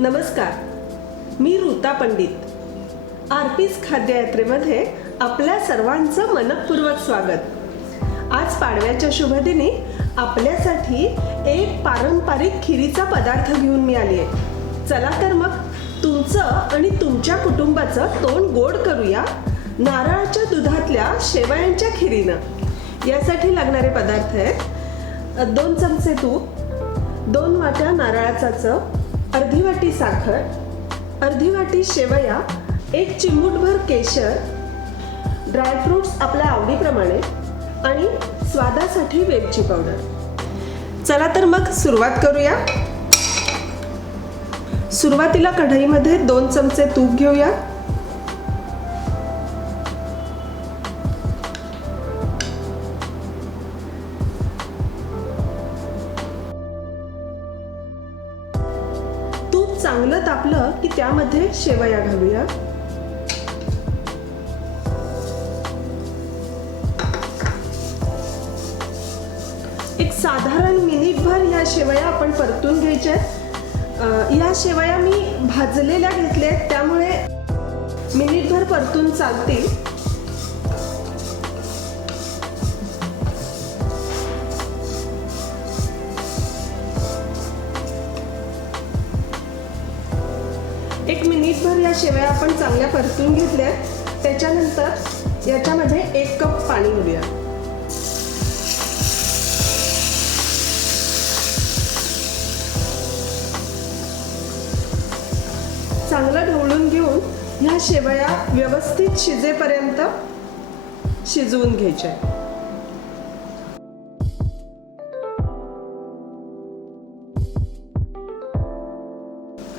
नमस्कार, मी ऋता पंडित. आरपीस खाद्ययात्रेमध्ये आपल्या सर्वांचं मनपूर्वक स्वागत. आज पाडव्याच्या शुभदिनी आपल्यासाठी एक पारंपरिक खिरीचा पदार्थ घेऊन मी आली आहे. चला तर मग तुमचं आणि तुमच्या कुटुंबाचं तोंड गोड करूया नारळाच्या दुधातल्या शेवयांच्या खिरीनं. यासाठी लागणारे पदार्थ आहेत: 2 चमचे तूप, 2 वाट्या नारळाचा चव, अर्धी वाटी साखर, अर्धी वाटी शेवया, 1 चिमूटभर केशर, ड्रायफ्रुट्स आपल्या आवडीप्रमाणे आणि स्वादासाठी वेलची पावडर. चला तर मग सुरुवात करूया. सुरुवातीला कढईमध्ये 2 चमचे तूप घेऊया. तूप चांगलं तापलं की त्यामध्ये शेवया घालूया. एक साधारण मिनिटभर या शेवया आपण परतून घ्यायच्या. या शेवया मी भाजलेल्या घेतल्या आहेत, त्यामुळे मिनिटभर परतून चालतील. एक मिनिटभर या शेवया आपण चांगल्या परतून घेतल्या. त्याच्यानंतर याच्यामध्ये 1 कप पाणी घालूया. चांगलं ढवळून घेऊन ह्या शेवया व्यवस्थित शिजेपर्यंत शिजवून घ्यायच्या.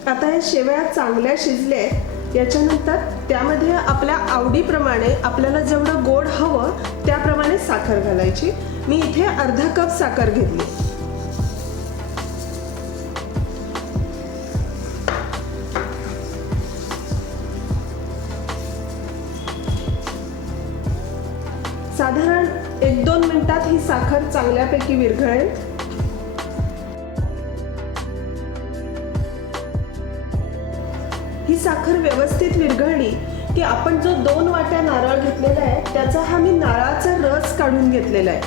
आता या शेवया चांगल्या शिजल्या. याच्यानंतर त्यामध्ये आपल्या आवडीप्रमाणे आपल्याला जेवढं गोड हवं त्याप्रमाणे साखर घालायची. मी इथे अर्धा कप साखर घेतली. साधारण 1-2 मिनिटात ही साखर चांगल्यापैकी विरघळेल. ही साखर व्यवस्थित विरघळली की आपण जो 2 वाट्या नारळ घेतलेला आहे त्याचा हा मी नारळाचा रस काढून घेतलेला आहे.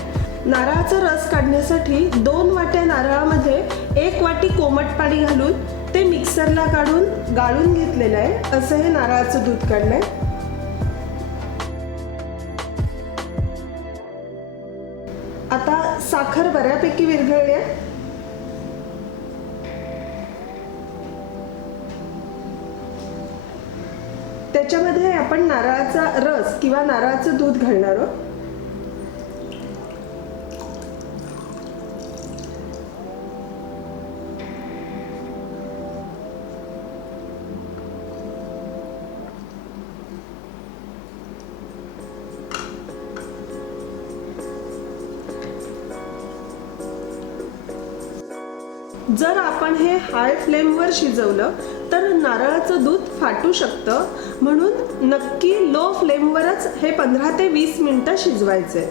नारळाचा रस काढण्यासाठी 2 वाट्या नारळामध्ये 1 वाटी कोमट पाणी घालून ते मिक्सरला काढून गाळून घेतलेलं आहे. असं हे नारळाचं दूध काढलंय. आता साखर बऱ्यापैकी विरघळली आहे. त्याच्यामध्ये आपण नारळाचा रस किंवा नारळाचं दूध घालणार आहोत. जर आपण हे हाय फ्लेमवर शिजवलं तर नारळाचं दूध फाटू शकतं, म्हणून नक्की लो फ्लेमवरच हे 15 ते 20 मिनिटं शिजवायचे.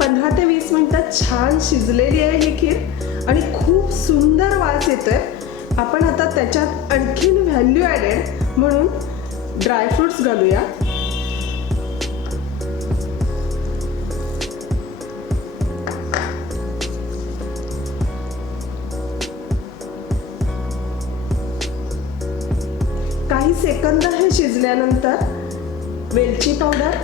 पंधरा ते 20 मिनिटात छान शिजलेली आहे ही खीर आणि खूप सुंदर वास येतोय. आपण आता त्याच्यात आणखीन व्हॅल्यू ॲडेड म्हणून ड्रायफ्रुट्स घालूया. काही सेकंद हे शिजल्यानंतर वेलची पावडर,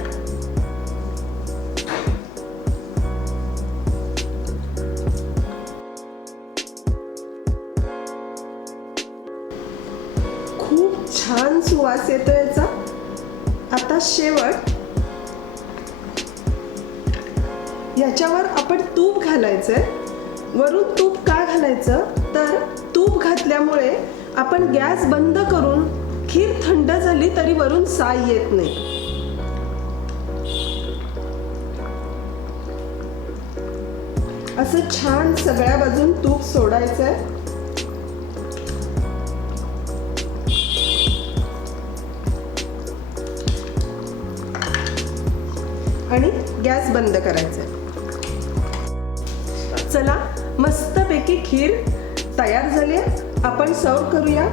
खूप छान सुवास येतो याचा. आता शेवट याच्यावर आपण तूप घालायचंय. वरून तूप का घालायचं तर तूप घातल्यामुळे आपण गॅस बंद करून खीर थंड झाली तरी वरून साय येत नाही. असं छान सगळ्या बाजून तूप सोडायचंय. आणि गॅस बंद करायचा आहे. खीर तयार झाली आहे. आपण सर्व करूया.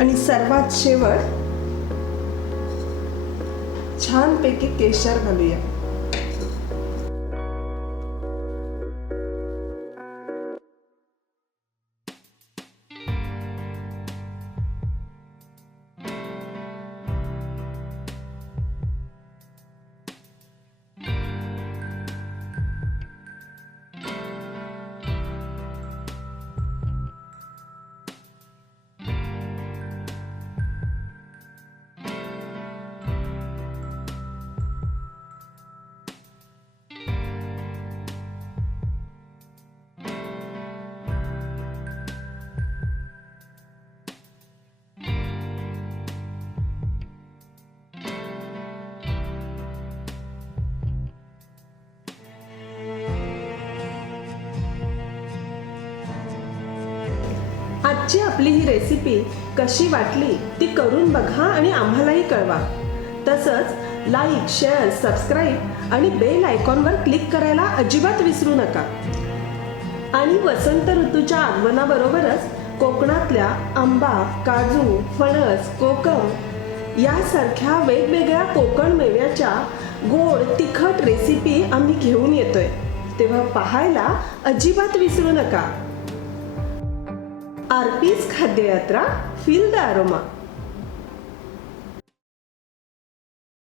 आणि सर्वात शेवट छानपैकी केशर घालूया. आजची आपली ही रेसिपी कशी वाटली ती करून बघा आणि आम्हालाही कळवा. तसंच लाईक, शेअर, सबस्क्राईब आणि बेल आयकॉनवर क्लिक करायला अजिबात विसरू नका. आणि वसंत ऋतूच्या आगमनाबरोबरच कोकणातल्या आंबा, काजू, फणस, कोकम यासारख्या वेगवेगळ्या कोकण मेव्याच्या गोड तिखट रेसिपी आम्ही घेऊन येतोय. तेव्हा पाहायला अजिबात विसरू नका. आरपीज खाद्ययात्रा, फील द अरोमा.